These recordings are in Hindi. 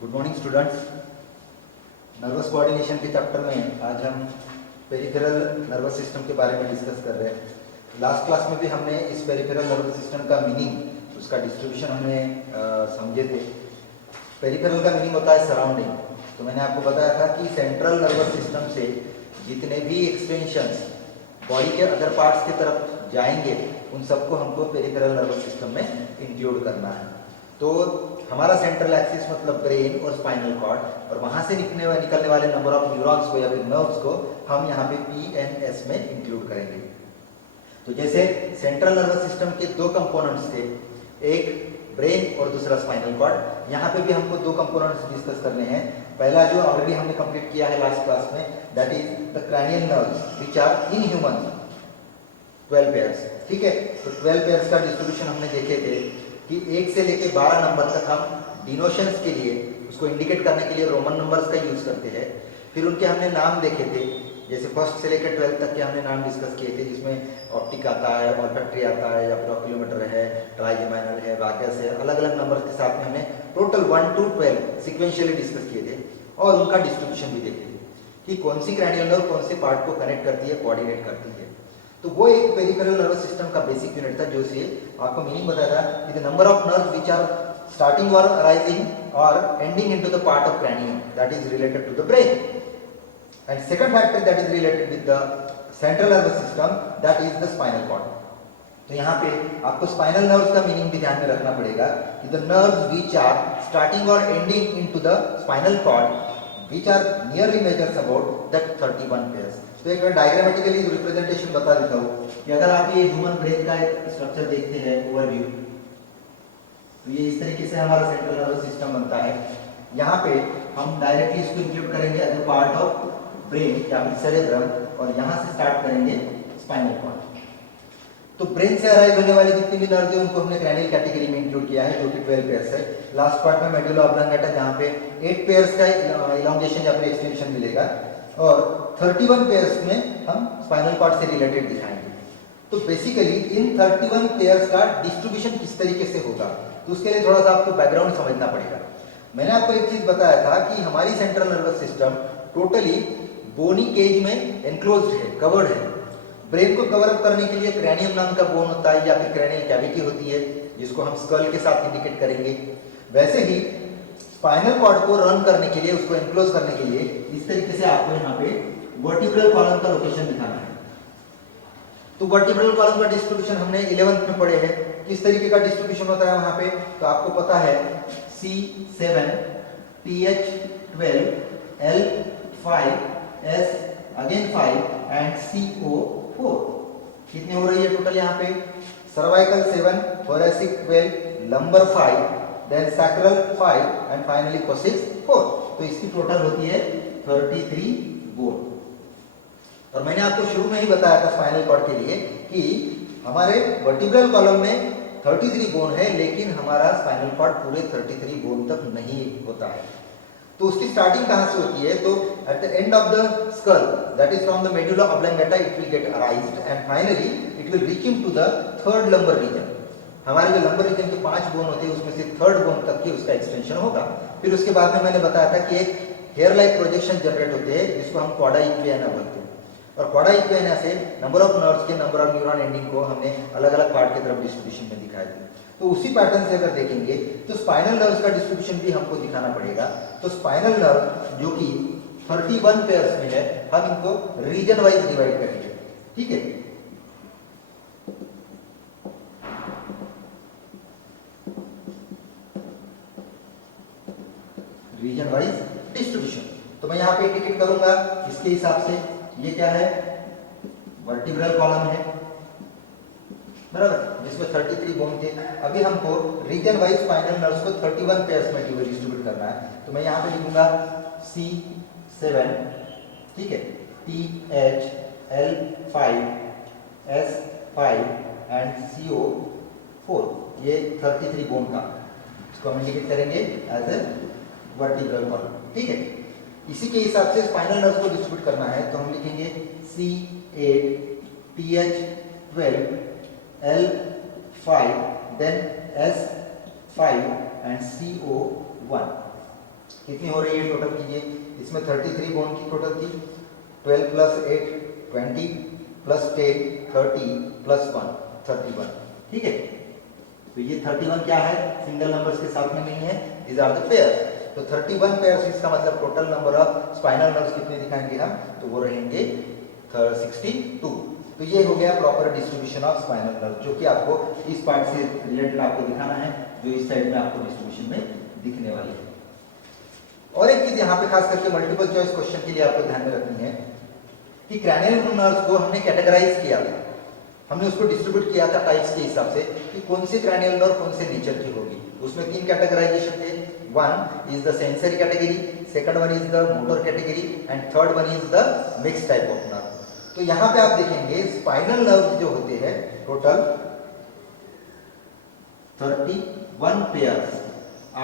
Good morning students. Nervous coordination के चैप्टर में आज हम पेरिफेरल नर्वस सिस्टम के बारे में डिस्कस कर रहे हैं। लास्ट क्लास में भी हमने इस पेरिफेरल नर्वस सिस्टम का मीनिंग, उसका डिस्ट्रीब्यूशन हमने समझे थे। पेरिफेरल का मीनिंग होता है सराउंडिंग। तो मैंने आपको बताया था कि सेंट्रल नर्वस सिस्टम से जितने भी एक्सटेंशंस बॉडी के अदर पार्ट्स की तरफ जाएंगे उन सबको हमको पेरिफेरल नर्वस सिस्टम में इंक्लूड करना है। तो हमारा सेंट्रल एक्सिस मतलब ब्रेन और स्पाइनल कॉर्ड, और वहां से निकलने वाले नंबर ऑफ न्यूरॉन्स को या फिर नर्व्स को हम यहाँ पे पीएनएस में इंक्लूड करेंगे। तो जैसे सेंट्रल नर्वस सिस्टम के दो कंपोनेंट्स थे, एक ब्रेन और दूसरा स्पाइनल कॉर्ड। यहाँ पे भी हमको दो कंपोनेंट्स डिस्कस करने हैं। पहला जो ऑलरेडी हमने कंप्लीट किया है लास्ट क्लास में, that is the cranial nerves which are in human 12 pairs. ठीक है, तो 12 पेयर्स का डिस्ट्रीब्यूशन हमने देखे थे कि 1 से लेके 12 नंबर तक हम डिनोशंस के लिए, उसको इंडिकेट करने के लिए रोमन नंबर्स का यूज करते हैं। फिर उनके हमने नाम देखे थे, जैसे फर्स्ट से लेकर 12 तक के हमने नाम डिस्कस किए थे, जिसमें ऑप्टिक आता है, ऑल्फैक्टरी आता है, या फिर ऑक्यूलोमीटर है, ट्राइजेमिनल है, वाकस है। अलग अलग नंबर के साथ में हमने टोटल 1 to 12 सिक्वेंशियली डिस्कस किए थे और उनका डिस्ट्रीब्यूशन भी देखे थे कि कौन सी क्रैनियल नर्व कौन से पार्ट को कनेक्ट करती है, कोऑर्डिनेट करती है। तो वो एक पेरिफेरल नर्वस सिस्टम का बेसिक यूनिट था, जो से आपको मीनिंग बताया था कि the number of nerves which are starting और अराइजिंग और ending into the part of cranium that is related to the brain, and second factor that is related with the central nervous system that is the spinal cord. तो यहाँ पे आपको स्पाइनल नर्व्स का मीनिंग भी ध्यान में रखना पड़ेगा कि the nerves which are starting और ending into the spinal cord which are nearly measures about that 31 pairs। तो एक डायग्रामेटिकली रिप्रेजेंटेशन बता देता हूँ कि अगर आप ये ह्यूमन ब्रेन का एक स्ट्रक्चर देखते हैं ओवरव्यू, तो ये इस तरीके से हमारा सेंट्रल नर्वस सिस्टम बनता है। यहाँ पे हम डायरेक्टली इसको इंक्लूड करेंगे as a part of brain या फिर सेरेब्रम, और यहाँ से स्टार्ट करेंगे स्पाइनल कॉर्ड। तो ब्रेन से अराइज होने वाली जितनी भी नर्व्स है उनको हमने क्रैनियल कैटेगरी में इंक्लूड किया है, जो कि 12 पेयर्स है। लास्ट पार्ट में मेडुला ऑब्लंगेटा जहाँ पे 8 पेयर्स का इलॉन्गेशन या फिर एक्सटेंशन मिलेगा, और 31 पेयर्स में हम स्पाइनल कॉर्ड से रिलेटेड दिखाएंगे। तो बेसिकली इन 31 पेयर्स का डिस्ट्रीब्यूशन किस तरीके से होगा, तो उसके लिए थोड़ा सा आपको बैकग्राउंड समझना पड़ेगा। मैंने आपको एक चीज बताया था कि हमारी सेंट्रल नर्वस सिस्टम टोटली बोनी केज में एनक्लोज्ड है, कवर्ड है। ब्रेन को कवर अप करने के लिए क्रैनियम नाम का बोन होता है या फिर क्रैनियल कैविटी होती है, जिसको हम स्कल के साथ इंडिकेट करेंगे। वैसे ही स्पाइनल कॉर्ड को रन करने के लिए, उसको एनक्लोज करने के लिए इस तरीके से आपको यहाँ पे वर्टिब्रल कॉलम का लोकेशन दिखाना है। तो वर्टिब्रल कॉलम का डिस्ट्रीब्यूशन हमने 11th में पढ़े हैं। किस तरीके का डिस्ट्रीब्यूशन होता है वहां पे, तो आपको पता है C7 TH12 L5 S again 5 and CO4। कितने हो रही है टोटल यहाँ पे, cervical 7, thoracic 12, lumbar 5, then sacral 5 and finally coccyx 4। तो इसकी टोटल होती है 33 बोन। और मैंने आपको शुरू में ही बताया था स्पाइनल कॉर्ड के लिए कि हमारे वर्टिब्रल कॉलम में 33 बोन है, लेकिन हमारा स्पाइनल कॉर्ड पूरे 33 बोन तक नहीं होता है। तो उसकी स्टार्टिंग कहां से होती है, तो at the end of the skull that is from the medulla oblongata it will get arised and finally it will reach in to the third lumbar region. हमारे जो लंबर रीजन के 5 बोन होते हैं उसमें से थर्ड बोन तक की उसका एक्सटेंशन होगा। फिर उसके बाद में मैंने बताया था कि एक हेयर लाइक प्रोजेक्शन जनरेट होते हैं, जिसको हम क्वाडा इक्वियाना बोलते हैं। और क्वाडा इक्वियाना से नंबर ऑफ नर्व्स के नंबर ऑफ न्यूरॉन एंडिंग को हमने अलग अलग पार्ट की तरफ डिस्ट्रीब्यूशन में दिखाए थे। तो उसी पैटर्न से अगर देखेंगे तो स्पाइनल नर्व्स का डिस्ट्रीब्यूशन भी हमको दिखाना पड़ेगा। तो स्पाइनल नर्व जो कि 31 पेयर्स में है, हम इनको रीजन वाइज डिवाइड करेंगे। ठीक है, रीजन वाइज डिस्ट्रीब्यूशन। तो मैं यहाँ पे इंडिकेट करूंगा इसके हिसाब से। ये क्या है, वर्टिब्रल कॉलम है बराबर, जिसमें 33 बोन थे। अभी हमको रीजन वाइज स्पाइनल नर्व्स को 31 पेयर्स में डिस्ट्रीब्यूट करना है। तो मैं यहाँ पे लिखूंगा C7, ठीक है, TH L5 S5 and CO4। ये 33 बोन का, इसको हम इंडिकेट करेंगे एज ए वर्टिब्रल कॉलम। ठीक है, इसी के हिसाब से स्पाइनल नर्व्स को डिस्ट्रीब्यूट करना है, तो हम लिखेंगे C8 TH12 L5 then S5 and CO1। कितनी हो रही है टोटल कीजिए। इसमें 33 बोन की टोटल थी, 12 प्लस 8 20 प्लस 10 30 प्लस 1 31, ठीक है। तो ये 31 क्या है, सिंगल नंबर्स के साथ में नहीं है, दीज आर द पेयर। तो 31 पेयर्स, इसका मतलब total number of spinal nerves कितने दिखाएंगे हम, तो वो रहेंगे 62। तो ये हो गया proper distribution of spinal nerve, जो कि आपको इस पार्ट से रिलेटेड आपको दिखाना है, जो इस साइड में आपको डिस्ट्रीब्यूशन में दिखने वाली है। और एक चीज यहाँ पे खास करके मल्टीपल चॉइस क्वेश्चन के लिए आपको ध्यान में रखनी है कि क्रैनियल नर्व्स को हमने कैटेगराइज किया था, हमने उसको डिस्ट्रीब्यूट किया था टाइप्स के हिसाब से कि कौन सी क्रैनियल नर्व कौन से नेचर की होगी। उसमें 3 कैटेगराइजेशन थे, one is the sensory category, second one is the motor category and third one is the mix type of nerve. तो यहाँ पे आप देखेंगे स्पाइनल नर्व जो होते हैं total 31 pairs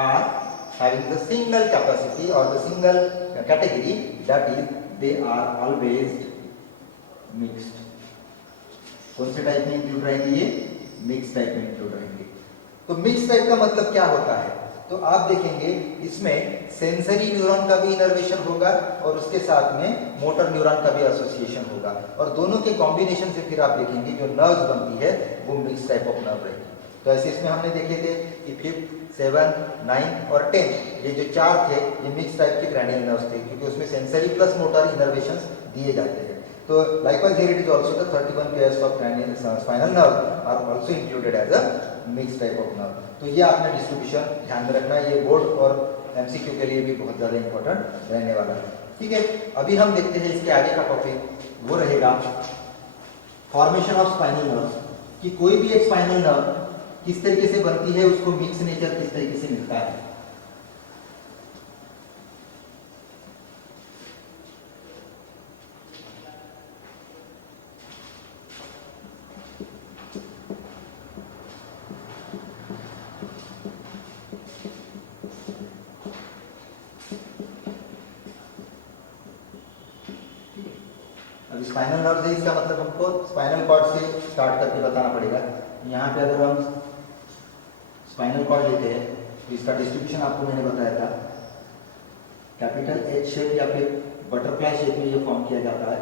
are having the single capacity or the single category, that is they are always mixed। कौन से टाइप में इंक्लूड रहेंगे, ये मिक्स टाइप में इंक्लूड रहेंगे। तो मिक्स टाइप का मतलब क्या होता है, तो आप देखेंगे इसमें सेंसरी न्यूरॉन का भी इनर्वेशन होगा और उसके साथ में मोटर न्यूरॉन का भी एसोसिएशन होगा, और दोनों के कॉम्बिनेशन से फिर आप देखेंगे जो नर्व्स बनती है वो मिक्स टाइप ऑफ नर्व रहेगी। तो ऐसे इसमें हमने देखे थे कि 5th 7 9 और 10 ये जो 4 थे ये मिक्स टाइप के क्रैनियल नर्व्स थे, क्योंकि उसमें सेंसरी प्लस मोटर इनर्वेशंस दिए जाते हैं। तो likewise here it is also the 31 pairs of cranial spinal nerve are also included as a mix type of nerve. तो ये आपने डिस्ट्रीब्यूशन ध्यान में रखना है, ये बोर्ड और एमसीक्यू के लिए भी बहुत ज़्यादा इंपॉर्टेंट रहने वाला है, ठीक है। अभी हम देखते हैं इसके आगे का टॉपिक, वो रहेगा फॉर्मेशन ऑफ स्पाइनल नर्व, कि कोई भी एक स्पाइनल नर्व किस तरीके से बनती है, उसको मिक्स नेचर किस तरीके से मिलता है। अब स्पाइनल नर्व है, इसका मतलब हमको स्पाइनल कॉर्ड से स्टार्ट करके बताना पड़ेगा। यहाँ पे अगर हम स्पाइनल कॉर्ड लेते हैं तो इसका डिस्ट्रीब्यूशन आपको मैंने बताया था, कैपिटल एच शेप या फिर बटरफ्लाई शेप में ये फॉर्म किया जाता है,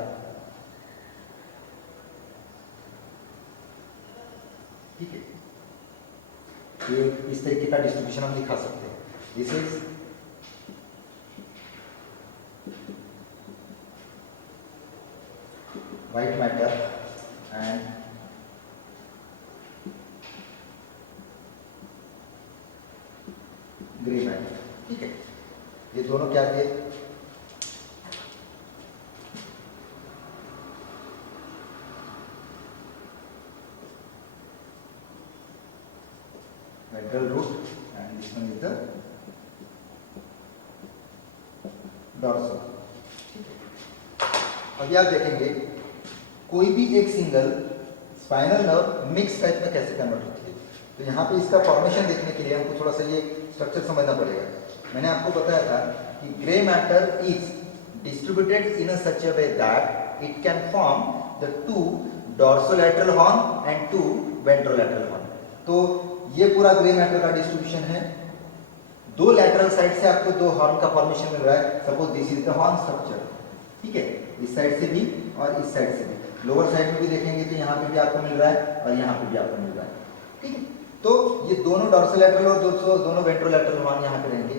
ठीक है। ये इस तरीके का डिस्ट्रीब्यूशन हम दिखा सकते हैं। This is white matter and grey matter, ठीक है। ये दोनों क्या थे, ventral root and this one is the dorsal। अभी आप देखेंगे कोई भी एक single spinal nerve mix type में कैसे कन्वर्ट होती है। तो यहाँ पे इसका फॉर्मेशन देखने के लिए हमको थोड़ा सा ये स्ट्रक्चर समझना पड़ेगा। मैंने आपको बताया था कि grey matter is distributed in such a way that it can form the 2 dorsolateral horn and 2 ventrolateral horn. तो ये पूरा ग्रे मैटर का डिस्ट्रीब्यूशन है, 2 लैटरल साइड से आपको 2 हॉर्न का फॉर्मेशन मिल रहा है। Suppose this is the horn structure, ठीक है, इस साइड से भी और इस साइड से भी। लोअर साइड में भी देखेंगे तो यहाँ पे भी आपको मिल रहा है और यहाँ पे भी आपको मिल रहा है, ठीक है। तो ये दोनों डॉर्सोलैटरल और दोनों वेंट्रोलैटरल हॉर्न यहाँ पे रहेंगे।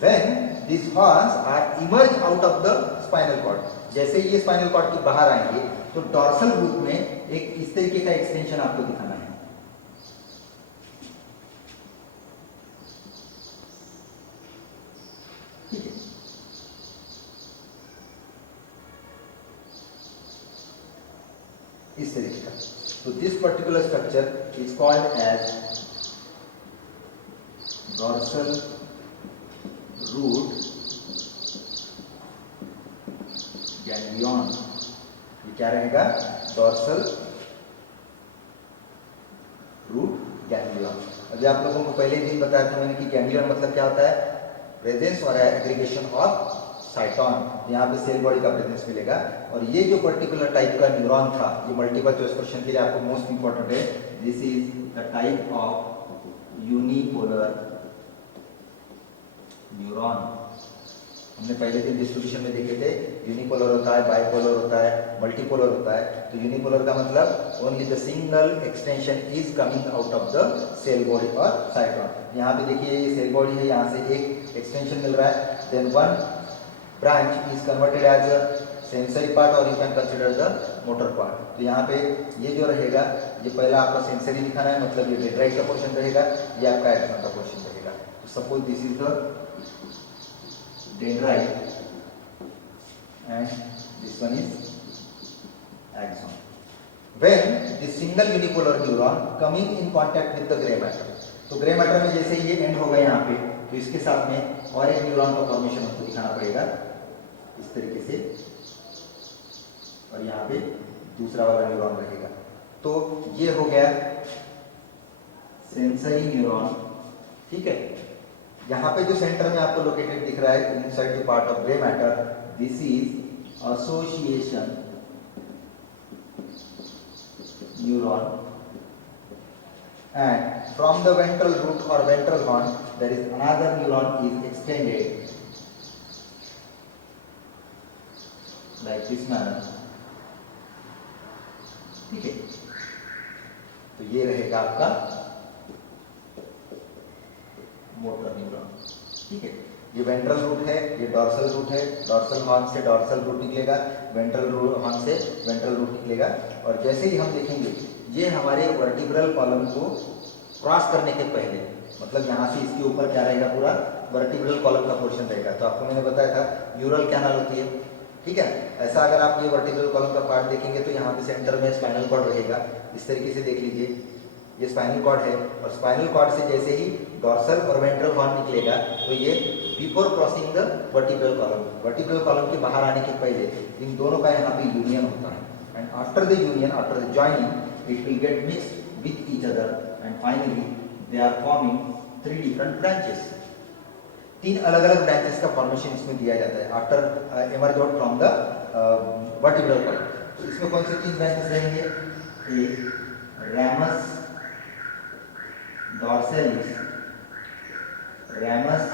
When this horns are emerge out of the spinal cord, जैसे ये स्पाइनल कॉर्ड के बाहर आएंगे तो डॉर्सल रूट में एक इस तरीके का एक्सटेंशन आपको दिखाना है, ठीक है। इस तरीके का। तो this particular structure is called as dorsal root ganglion. ये क्या रहेगा, डॉर्सल रूट गैंग्लियन। अभी आप लोगों को पहले ही दिन बताया था मैंने कि गैंग्लियन मतलब क्या होता है, प्रेजेंस और एग्रीगेशन ऑफ साइटोन। यहाँ पे सेल बॉडी का प्रेजेंस मिलेगा। और ये जो पर्टिकुलर टाइप का न्यूरॉन था, ये मल्टीपल चॉइस क्वेश्चन के लिए आपको मोस्ट इंपॉर्टेंट है। This is the type of unipolar neuron. हमने पहले दिन डिस्ट्रीब्यूशन में देखे थे, यूनिपोलर होता है, बाइपोलर होता है, मल्टीपोलर होता है। तो यूनिपोलर का मतलब only the single extension is coming out of the cell body और साइटोन। यहाँ पे देखिए ये सेल बॉडी है, यहाँ से एक एक्सटेंशन मिल रहा है, then one branch is converted as a sensory part और you can consider the motor part. तो यहाँ पे ये जो रहेगा, ये पहला आपका सेंसरी दिखाना है, मतलब ये डेंड्राइट का पोर्शन रहेगा, ये आपका एक्सॉन का पोर्शन रहेगा। तो suppose this is the dendrite and this one is axon. When the single unipolar neuron coming in contact with the gray matter, तो ग्रे मैटर में जैसे ये एंड होगा यहाँ पे, तो इसके साथ में और एक न्यूरॉन का फॉर्मेशन हमको दिखाना पड़ेगा इस तरीके से, और यहाँ पे दूसरा वाला न्यूरॉन रहेगा। तो ये हो गया सेंसरी न्यूरॉन, ठीक है। यहाँ पे जो सेंटर में आपको लोकेटेड दिख रहा है inside the part of grey matter, this is association neuron, and from the ventral root or ventral horn there is another neuron is extended like this manner, ठीक है। तो ये रहेगा आपका मोटर न्यूरॉन, ठीक है। ये वेंट्रल रूट है, ये डॉर्सल रूट है, डॉर्सल हॉर्न से डॉर्सल रूट निकलेगा, वेंट्रल हॉर्न से वेंट्रल रूट निकलेगा। और जैसे ही हम देखेंगे ये हमारे वर्टिब्रल कॉलम को क्रॉस करने के पहले, मतलब यहाँ से इसके ऊपर क्या रहेगा, पूरा वर्टिब्रल कॉलम का पोर्शन रहेगा। तो आपको मैंने बताया था यूरल कैनाल होती है, ठीक है। ऐसा अगर आप ये वर्टिब्रल कॉलम का पार्ट देखेंगे तो यहाँ पे सेंटर में स्पाइनल कॉर्ड रहेगा, इस तरीके से देख लीजिए, ये स्पाइनल कॉर्ड है, और स्पाइनल कॉर्ड से जैसे ही डॉर्सल और वेंट्रल हॉर्न निकलेगा तो ये before crossing the vertebral column के बाहर आने के पहले इन दोनों का यहाँ पे यूनियन होता है, and after the union, after the joining, it will get mixed with each other and finally they are forming 3 different branches. 3 अलग अलग ब्रांचेस का फॉर्मेशन इसमें दिया जाता है after emerge out from the vertebral column. तो इसमें कौन से 3 ब्रांचेस रहेंगे, एक ramus dorsalis, ramus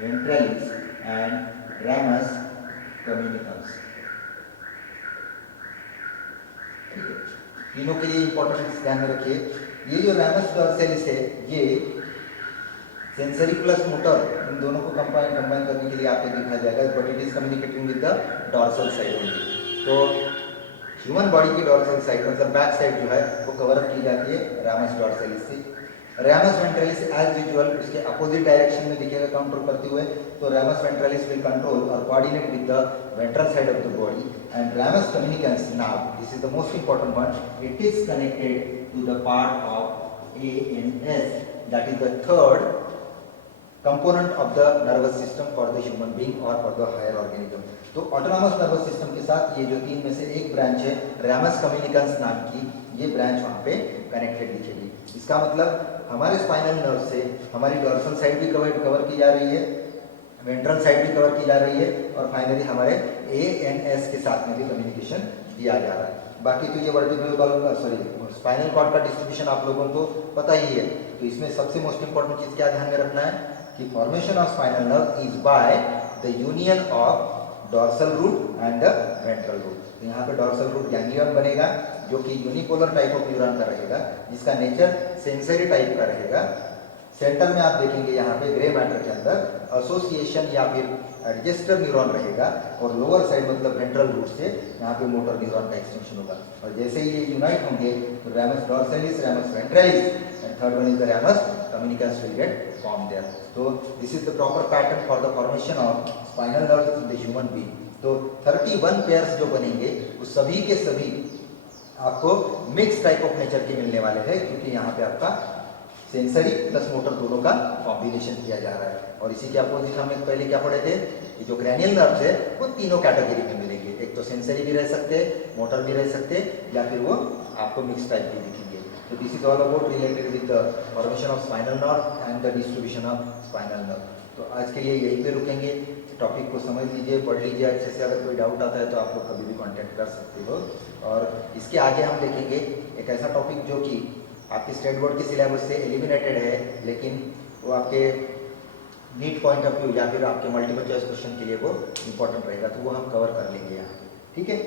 ventralis and ramus communicans, ठीक है। तीनों के लिए इंपॉर्टेंट ध्यान में रखिए। ये जो ramus dorsalis है, ये सेंसरी प्लस मोटर, इन दोनों को कंबाइन करने के लिए आपको दिखाया जाएगा, but it is communicating with the dorsal side only. तो ह्यूमन बॉडी की डॉर्सल साइड, मतलब बैक साइड जो है वो कवर अप की जाती है ramus dorsalis से। ramus ventralis एज यूजुअल उसके अपोजिट डायरेक्शन में दिखेगा काउंटर करते हुए। तो ramus ventralis विल कंट्रोल और coordinate with the ventral side of the body, and ramus communicans, now this is the most important one, it is connected to the part of ANS, that is the third component of the nervous system for the human being or for the higher organism। तो ऑटोनॉमस नर्वस सिस्टम के साथ ये जो 3 में से एक ब्रांच है ramus communicans नाम की, ये ब्रांच वहाँ पे कनेक्टेड दिखेगी। इसका मतलब हमारे स्पाइनल नर्व से हमारी डॉर्सल साइड भी कवर की जा रही है, वेंट्रल साइड भी कवर की जा रही है, और फाइनली हमारे ANS के साथ में भी कम्युनिकेशन दिया जा रहा है। बाकी तो ये वर्टिब्रल कॉलम का स्पाइनल कॉर्ड का डिस्ट्रीब्यूशन आप लोगों को पता ही है। तो इसमें सबसे मोस्ट इंपॉर्टेंट चीज क्या ध्यान में रखना है कि formation of spinal nerve is by the union of dorsal root and the ventral root. तो यहाँ पे डॉर्सल रूट गैंग्लियन बनेगा जो कि यूनिपोलर टाइप ऑफ न्यूरॉन का रहेगा, जिसका नेचर सेंसरी टाइप का रहेगा। सेंटर में आप देखेंगे यहाँ पे ग्रे मैटर के अंदर एसोसिएशन या फिर एडजस्टर न्यूरॉन रहेगा, और लोअर साइड मतलब वेंट्रल रूट से यहाँ पे मोटर न्यूरॉन का एक्सटेंशन होगा। और जैसे ही ये यूनाइट होंगे तो ramus dorsalis, ramus ventralis and third one is the ramus communicans will get formed there। तो this is the proper pattern for the formation of spinal nerves in the human being। तो 31 पेयर्स जो बनेंगे वो सभी के सभी आपको मिक्स टाइप ऑफ नेचर के मिलने वाले हैं, क्योंकि यहाँ पे आपका सेंसरी प्लस मोटर दोनों का कॉम्बिनेशन किया जा रहा है। और इसी के अपोजिट हमने पहले क्या पढ़े थे, ये जो क्रैनियल नर्व्स है वो तीनों कैटेगरी में मिलेंगे, एक तो सेंसरी भी रह सकते हैं, मोटर भी रह सकते हैं, या फिर वो आपको मिक्स टाइप भी दिखेंगे। तो this is all about related with the formation of spinal nerve and the distribution of spinal nerve. तो आज के लिए यहीं पे रुकेंगे, टॉपिक को समझ लीजिए, पढ़ लीजिए अच्छे से। अगर कोई डाउट आता है तो आप लोग कभी भी कांटेक्ट कर सकते हो। और इसके आगे हम देखेंगे एक ऐसा टॉपिक जो कि आपके स्टेट बोर्ड के सिलेबस से एलिमिनेटेड है, लेकिन वो आपके नीट पॉइंट ऑफ व्यू या फिर आपके मल्टीपल चॉइस क्वेश्चन के लिए वो इम्पोर्टेंट रहेगा, तो वो हम कवर कर लेंगे यहाँ। ठीक है।